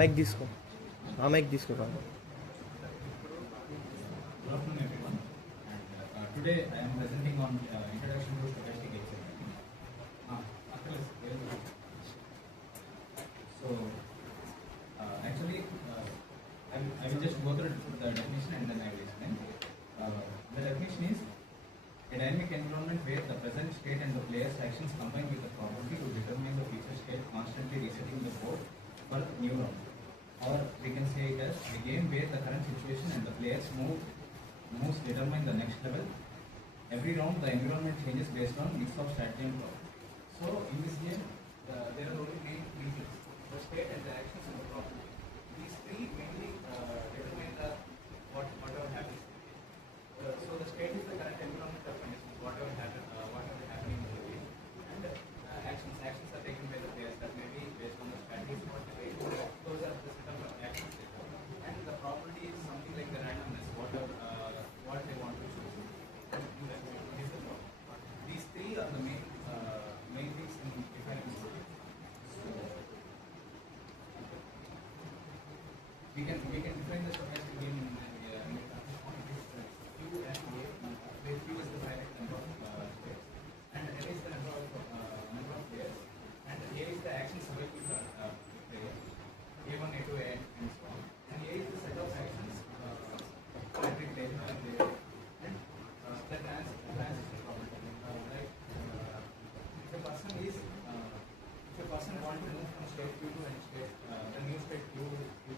Mic తీసుకో, ఆ mic తీసుకో కాదు. Good afternoon, everyone. And today I am presenting on introduction to stochastic experiment. So actually, I will just go through the definition and then I will explain. The definition is a dynamic environment where the present state and the player's actions combine with the probability to determine the future state, constantly resetting the board for new round. Or we can say it as a game where the current situation and the players moves determine the next level. Every round the environment changes based on mix of strategy and problem. So in this game there are only three things: the state and the actions and the probability. These three mainly determine the whatever happens. So the state is the current environment of conditions, whatever happening in the game, and actions are taken by the players that may be based on the strategies what they do. Those are the set of actions they do. And the probability is something like the randomness, what they want to choose. These three are the main things in defining story. So we can define the stochastic game in Q and A, where Q is the finite number of players, and N is the number of players, and A is the actions available to the player, A1, A2, A and so on. And A is the set of actions every player and the transition probability. Like if a person wants to move from state Q to N state, the new state Q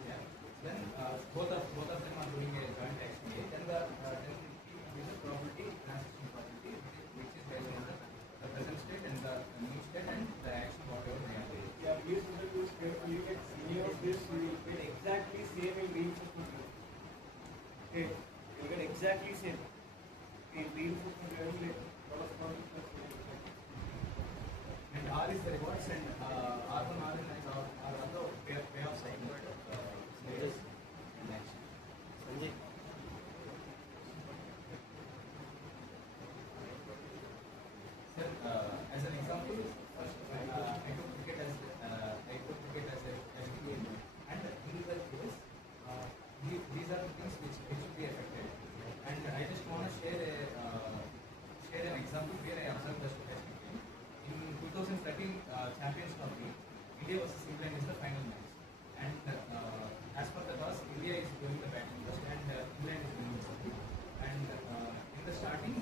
cap, then both of them are doing a joint action A, then the probability, transition probability, which is based on the present state and the new state and the action whatever they are doing. Yeah, you get any of this, you will get exactly same in reinforcement level. Okay, you will get exactly same in reinforcement level. And R is the rewards and R1, Rn are also payoff cycle players and action. Sanjay Sir, as an example, first I took cricket as a game, and in the case, these are the things which will be affected. And I just want to share an example where I observed the stochastic game. In 2013 Champions Trophy, India versus England is the final match. And as per the toss, India is doing the batting first, and England is doing the bowling. And in the starting,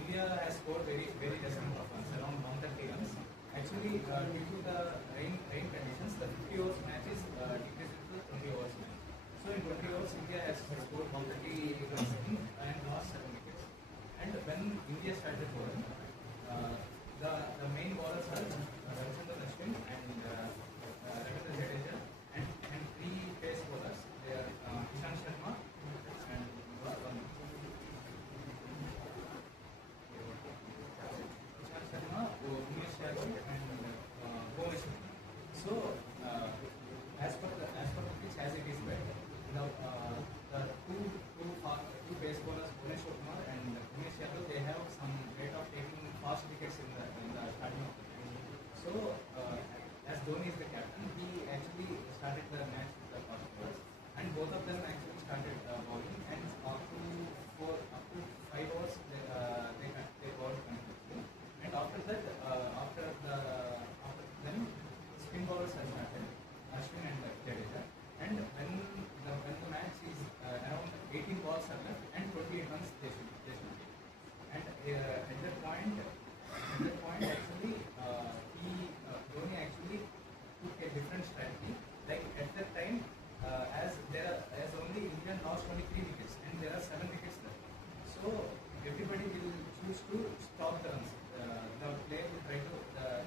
India has scored very less number of runs, around 130 runs. Actually, due to the rain conditions, the 50 overs match is decreased to 20 overs match. So in 20 overs, India has scored 130 runs and lost 7 wickets. And when India started bowling, the main bowlers are Ravichandran Ashwin and Ravindra Jadeja, and three pace bowlers. They are Ishan Sharma and Umesh Yadav and Bhuvanesh. So as per the pitch as it is right, the two base bowlers Bhuvanesh and Umesh Yadav, they have some rate of taking fast wickets in the starting of the match. So as Dhoni is the captain, he actually started the match with the fast bowlers, and both of them actually started bowling, and up to 5 overs they bowled continuously. And after that, after them, spin bowlers have started, Ashwin and Jadeja. And when the match is around 18 balls are left and 28 runs they should take. And at that point actually Dhoni actually took a different strategy. Like at that time, as only India lost only 3 wickets and there are 7 wickets left. So everybody will choose to stop the runs. The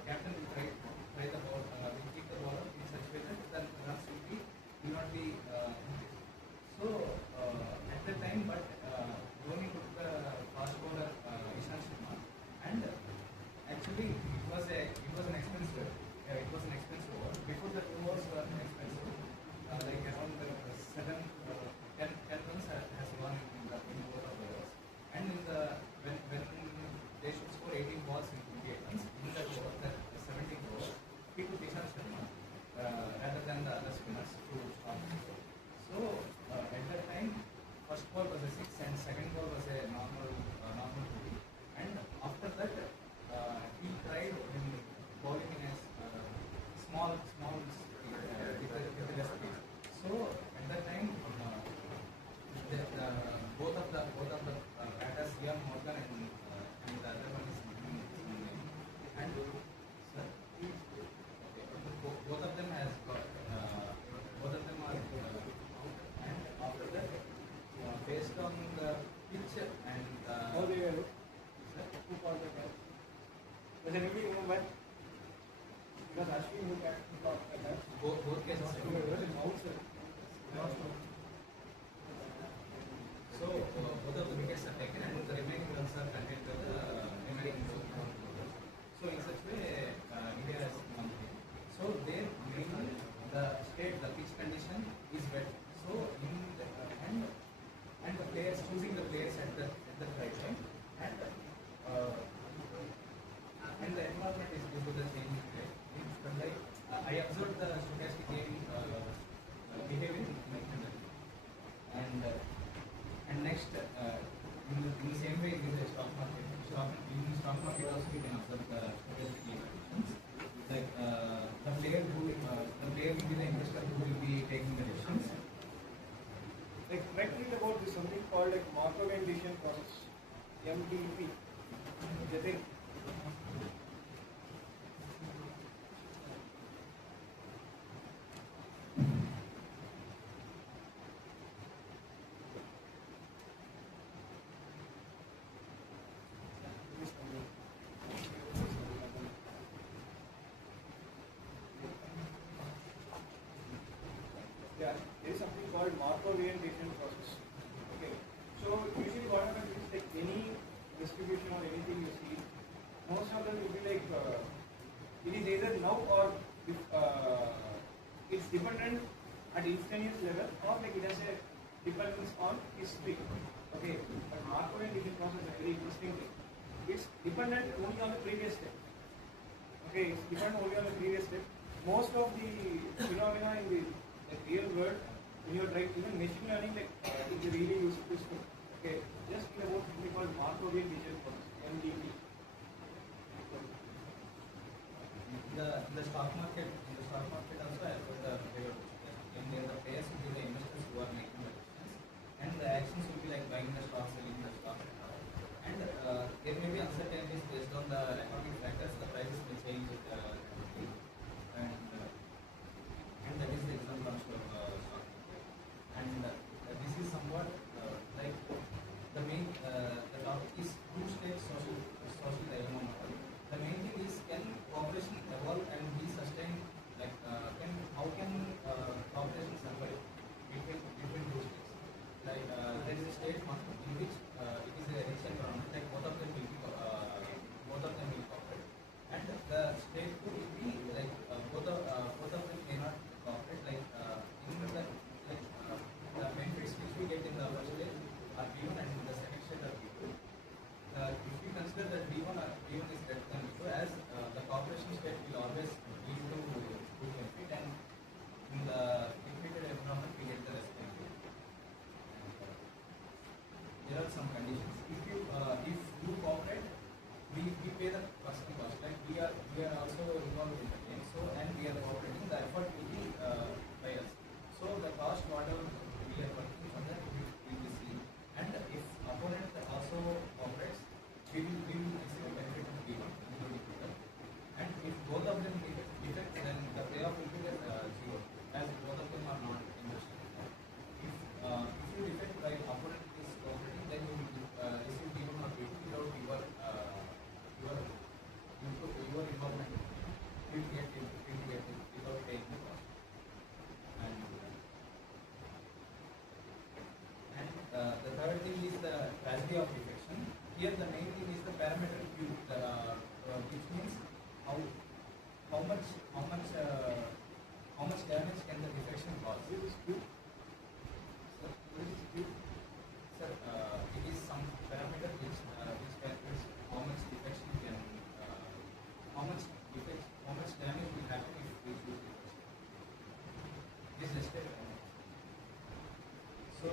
captain will try the ball, will keep the ball in such way that the runs will not be increased. So at that time, but Dhoni took the fast bowler Ishan Sharma, and actually it was an expensive. It was an expensive over. Before the 2 overs were expensive, like around 10 runs has gone in both of the overs. And when they should score 18 balls in 28 runs, in that over, that 17th over, he took Ishan Sharma rather than the ball was a 6 and second ball was a normal 2. And after that, he tried in bowling in a small with a less pace. So at that time, both of the batters here, Morgan and the other one is and sir, okay, both of them has got both of them are and after that, based on the pitch and How they were? sir, Who called the catch? Does anybody remember? Because Ashwin who caught the catch. both cases. So both of the wickets are taken and the remaining runs are contained by the remaining bowlers. So in such way, India has won the game. So there mainly the pitch condition is wet. So in the, and the players choosing the players at the right time and the environment is due to the change in play. Like I observed the stochastic game behaving and next in the same way in the stock market. In the stock market also you can observe the stochastic game conditions. Like the player will be the investor who will be taking the decisions. Like correctly about this something called like Markov decision process, MDP. Jatin. Yeah, there is something called Markov decision process. Okay, so usually what happens is like any distribution or anything you see, most of them will be like it is either now or if, it's dependent at instantaneous level or like it has a dependence on history. Okay, but Markov decision process is a very interesting thing. It's dependent only on the previous step. Okay, it's dependent only on the previous step. Most of the phenomena in the real world, when you're trying, even machine learning, like is really useful. Okay, just think about something called Markovian decision process, MDP. The stock market also as well the players will be the investors who are making the decisions and the actions will be like buying the stock, selling the stock and all. And there may be uncertainties based on the economic factors, the prices may change rapidly. And that is the example of stock market. And this is somewhat like the main the topic is two-stage social dilemma model. The main thing is can cooperation evolve and be sustained? Like how can cooperation survive between two states? Like there is a state in which it is a rich environment. Like both of them will cooperate, and the state two will be like both of them may not cooperate. Like in the benefits which we get in the first state are B1 and in the second state are B2. If we consider that B1 is greater than B2, as the cooperation state will always lead to benefit, and in the equated environment we get the respect. There are some conditions. If you cooperate, we pay the personal cost. Like we are also involved in the game. So and we are cooperating. The effort will be by us. So the cost whatever we are working on that we will see. And if opponent also cooperates, we will receive a benefit of B1, including B1. And if both of them defect, then the payoff will be zero, as both of them are not invested. If you defect by opponent is cooperating, then you will receive B1 or B2 without your involvement. You will get it without paying the cost. And the third thing is the tragedy of defection. Here the main thing is the parameter Q, which means how much damage can the defection cause. This is Q. So, what is Q? Sir, it is some parameter which calculates how much defection can, how much damage will happen if we choose defection. This is a step. So,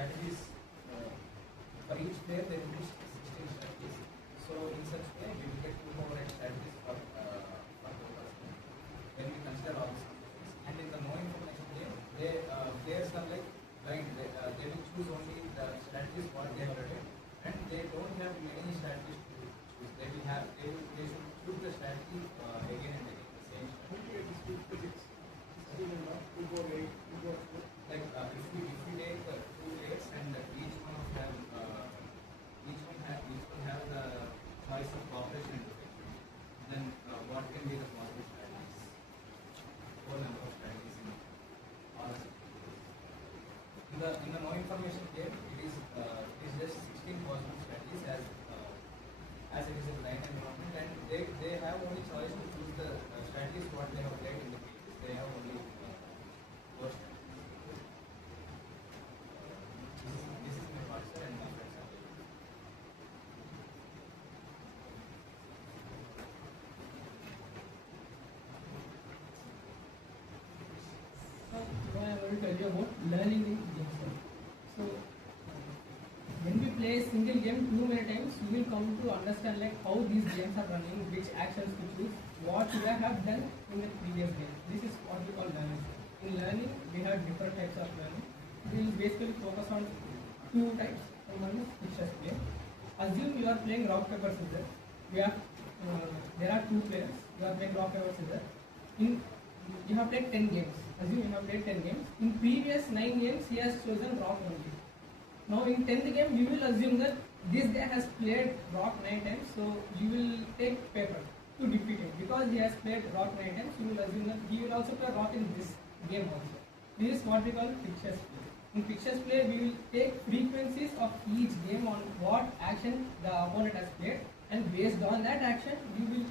strategies for each player. There will be 16 strategies. So in such way, we will get 2 strategies for both of them. When we consider all these things, and in the no information game, players are like blind. They will choose only the strategies what they have written, and they don't have many strategies to choose. They should choose the strategy again and again, the same strategy. Like if we take 2 layers and each one have the choice of cooperation and defection, then what can be the possible strategies? 4 number of strategies in all the in the no information game, it is just 16 possible strategies as it is a blind environment, and they have only choice to choose the strategies what they have played in the previous. They have only 4 strategies. This is my part, sir, and my friends are there. Now I will tell you about learning in games. So when we play a single game too many times, you will come to understand like how these games are running, which actions to choose, what you have done in the previous game. This is what we call learning. In learning, we have different types of learning. We will basically focus on 2 types. One is Stochastic play. Assume you are playing rock paper scissors. We have there are 2 players. You are playing rock paper scissors. You have played 10 games. Assume you have played 10 games. In previous 9 games, he has chosen rock only. Now in 10th game, you will assume that this guy has played rock 9 times, so you will take paper to defeat him. Because he has played rock 9 times, you will assume that he will also play rock in this game also. This is what we call fixtures play. In fixtures play, we will take frequencies of each game on what action the opponent has played, and based on that action, you will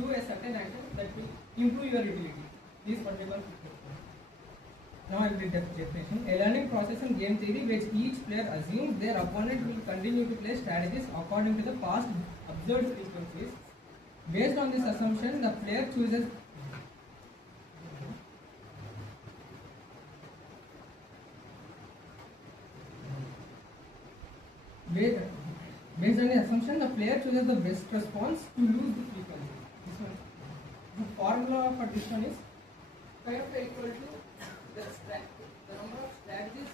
do a certain action that will improve your utility. This is what we call fixtures play. Now I will read the definition. A learning process in game theory which each player assumes their opponent will continue to play strategies according to the past observed frequencies. Based on this assumption, the player chooses based on the assumption, the player chooses the best response to lose the frequency. This one. The formula for this one is pi of equal to the number of strategies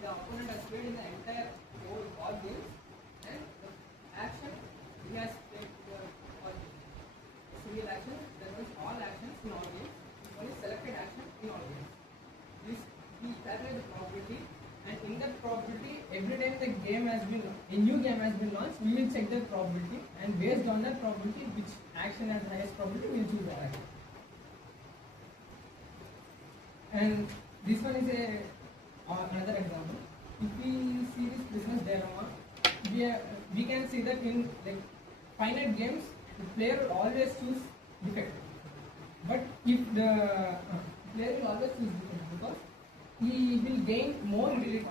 the opponent has played in the entire all games, and the action he has played all games. Single action, that means all actions in all games, only selected action in all games. This we calculate the probability, and in that probability, every time a new game has been launched, we will check the probability, and based on that probability, which action has the highest probability, we will choose that action. And this one is another example. If we see this business dilemma, we can see that in like finite games, the player will always choose defect. But if the player will always choose defect because he will gain more utility.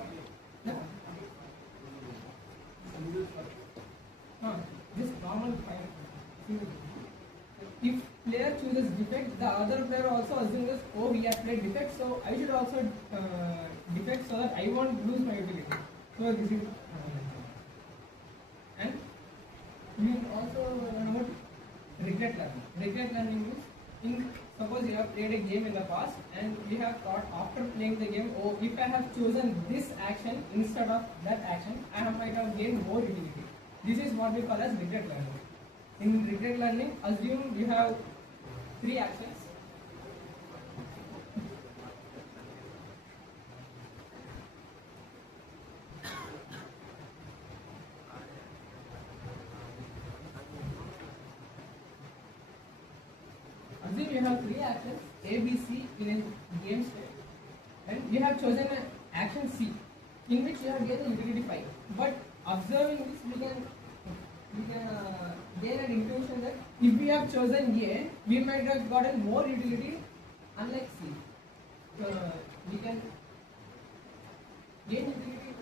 This normal finite. If player chooses defect, the other player also assumes, oh, he has played defect, so I should also defect so that I won't lose my utility. So this is and we also learn about regret learning. Regret learning means, suppose you have played a game in the past and you have thought after playing the game, oh, if I have chosen this action instead of that action, I might have gained more utility. This is what we call as regret learning. In regret learning, assume you have 3 actions. Assume you have 3 actions A, B, C in a game state, and you have chosen an action C, in which you have gained utility 5. But observing this, we can gain an intuition that if we have chosen A, we might have gotten more utility unlike C. We can gain utility.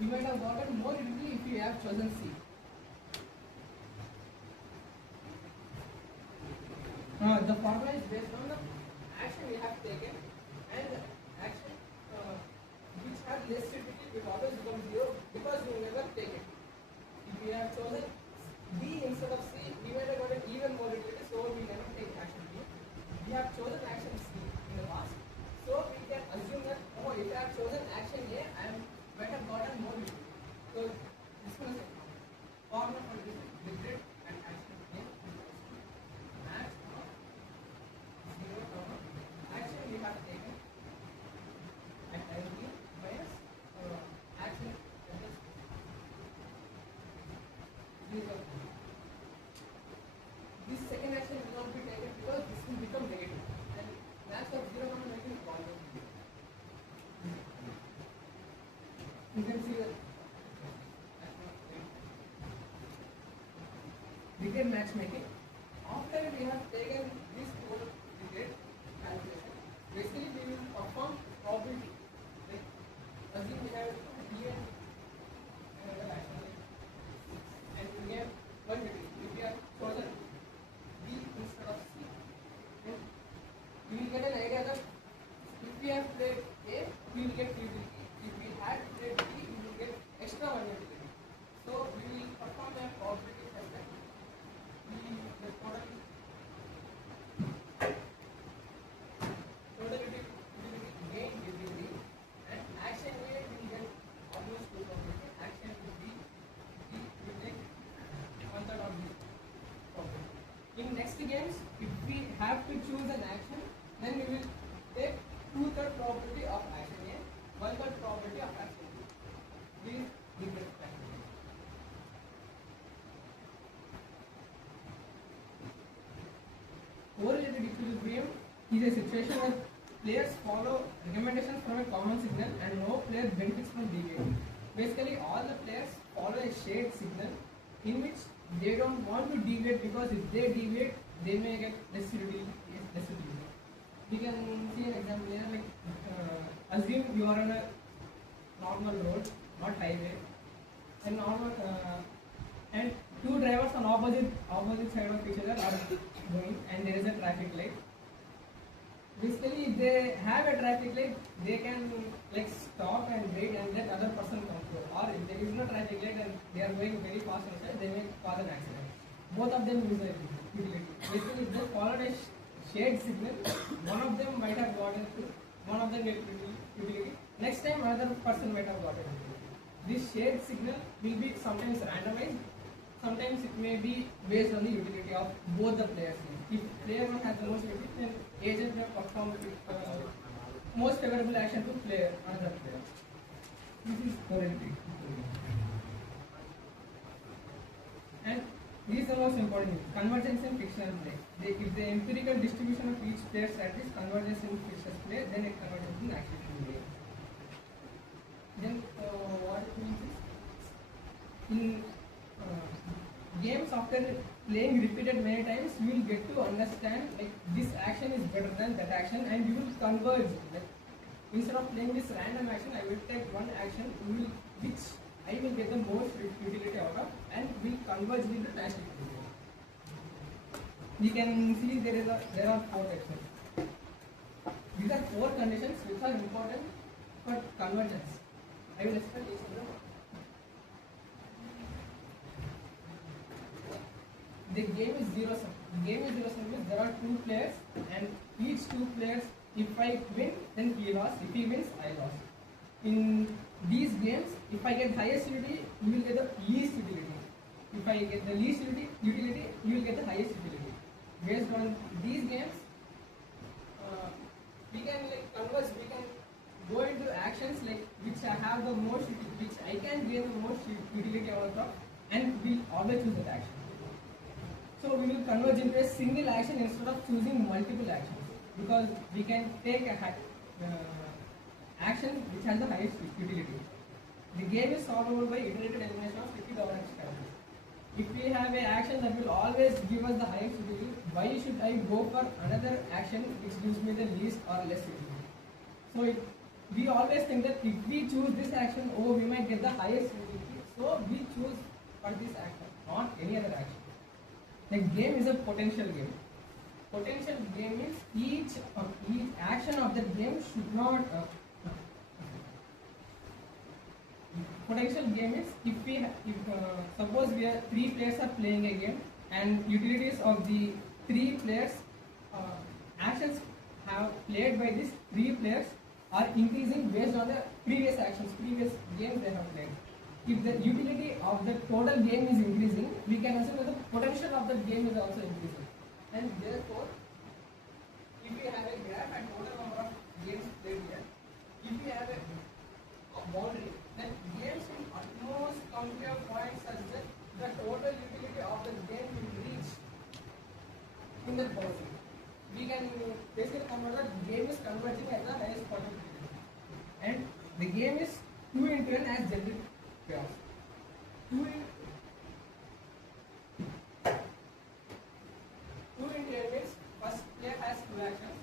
We might have gotten more utility if we have chosen C. The formula is based on the action we have taken You can see the wicket matchmaking. After we have taken this whole wicket calculation, basically we will perform probability. Like, assume we have D and another action, and we have one wicket. If we have chosen B instead of C, then we will get an idea that if we have played A, we will get utility. If we had played B, we will get extra one utility. So we will perform a probability test that the total utility gain will be D, and action A will get almost 2 probability. Action B will get 1/3 of the probability. In next games, if we have to choose an action, then we will take 2/3 probability of action A, 1/3 probability of action B. These regret factors. Correlated equilibrium is a situation where players follow recommendations from a common signal and no player benefits from deviating. Basically, all the players follow a shared signal in which they don't want to deviate, because if they deviate, they may get less utility. We can see an example here, like assume you are on a normal road, not highway, and and two drivers on opposite side of each other are going, and there is a traffic light. Basically, if they have a traffic light, they can like stop and wait and let other person come through. Or if there is no traffic light and they are going very fast inside, they may cause an accident. Both of them use a utility. Basically, if they followed a shared signal, one of them might have gotten through, one of them get utility. Next time, another person might have gotten utility. This shared signal will be sometimes randomized. Sometimes it may be based on the utility of both the players. If player one has the most utility, then agent may perform most favorable action to player another player. This is correlated. And this is the most important thing. Convergence in fictional play. If the empirical distribution of each player's strategy is convergence in fictional play, then it convergence in actual play. Then what it means is, in games after playing repeated many times, you will get to understand like this action is better than that action, and you will converge. Like instead of playing this random action, I will take one action which I will get the most utility out of, and will converge with the national utility. We can see there are 4 actions. These are 4 conditions which are important for convergence. I will explain each of them. The game is zero sum. Game is zero sum means there are 2 players, and each 2 players, if I win, then he lost. If he wins, I lost. In these games, if I get highest utility, you will get the least utility. If I get the least utility, you will get the highest utility. Based on these games, we can like converse. We can go into actions like which I have the most, which I can gain the most utility out of, and we always choose that action. So we will converge into a single action instead of choosing multiple actions, because we can take a action which has the highest utility. The game is solvable by iterated elimination of sticky governance strategy. If we have an action that will always give us the highest utility, why should I go for another action which gives me the least or less utility? So we always think that if we choose this action, we might get the highest utility. So we choose for this action, not any other action. The game is a potential game. Potential game means each action of the game should not. Potential game is if suppose we are 3 players are playing a game, and utilities of the 3 players actions have played by these 3 players are increasing based on the previous games they have played. If the utility of the total game is increasing, we can assume that the potential of the game is also increasing. And therefore, if we have a graph and total number of games played here, if we have a boundary, then games will at most come to a point such that the total utility of the game will reach in that boundary. We can basically convert that game is converging at the highest point of utility. And the game is 2 into n as generic chaos. 2 into n means first player has 2 actions,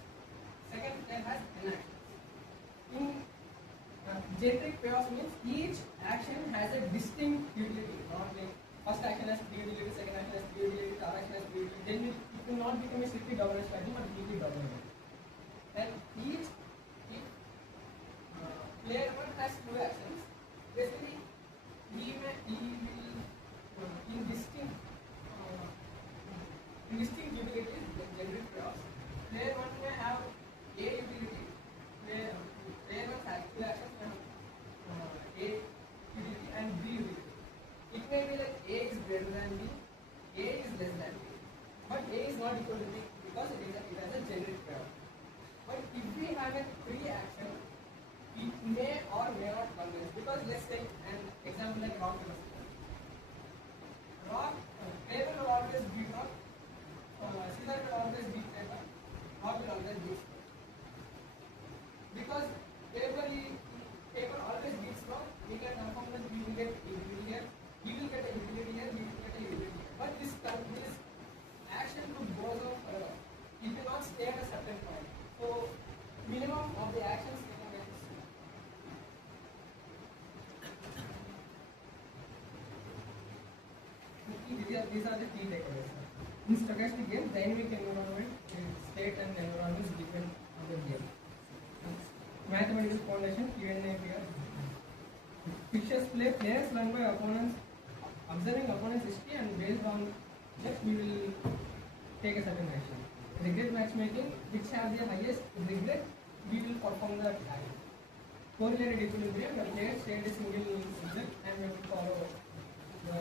second player has n actions. In generic chaos means each action has a distinct utility, not like first action has 3 utility, second action has 3 utility, third action has 3 utility. Then it will not become a strictly dominant strategy but it will be dominant. And each player 1 has 2 actions. Basically, he will in distinct utilities, generic chaos. Player 1 may have A utility, where player 1 has 2 actions, may have A utility and B utility. It may be like A is greater than B, A is less than B, but A is not equal to B because it has a generic chaos. But if we have a 3 action, it may or may not converge, because let's take an example like rock paper scissors. Rock paper will always beat rock, scissor will always beat paper, rock will always beat scissors. Because paper always beats rock, we can confirm that we will get a utility here, we will get a utility here, we will get a utility here. But this action could go on forever. It will not stay at a certain point. So minimum of the actions we can get is 2. These are the key takeaways. In stochastic game, dynamic environment, state and environment is depend on the game. Mathematical foundation, Q&A here. Fixtures play, players run by opponents, observing opponent's history, and based on that we will take a certain action. Regret matchmaking, which have the highest regret, we will perform the action. Correlated equilibrium, the players share a single result and we will follow the